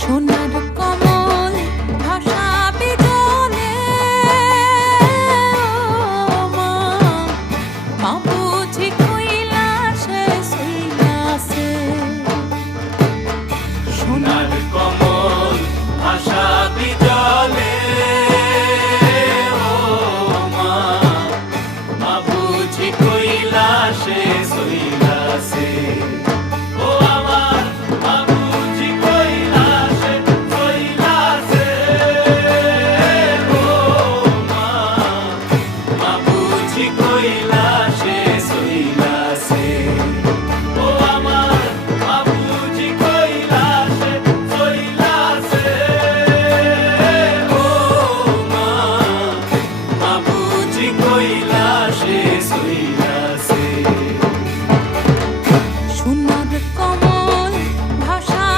সোনার কমল ভাসাবে জলে, মা বুঝি কৈলাসে শুইয়াছে। সোনার কমল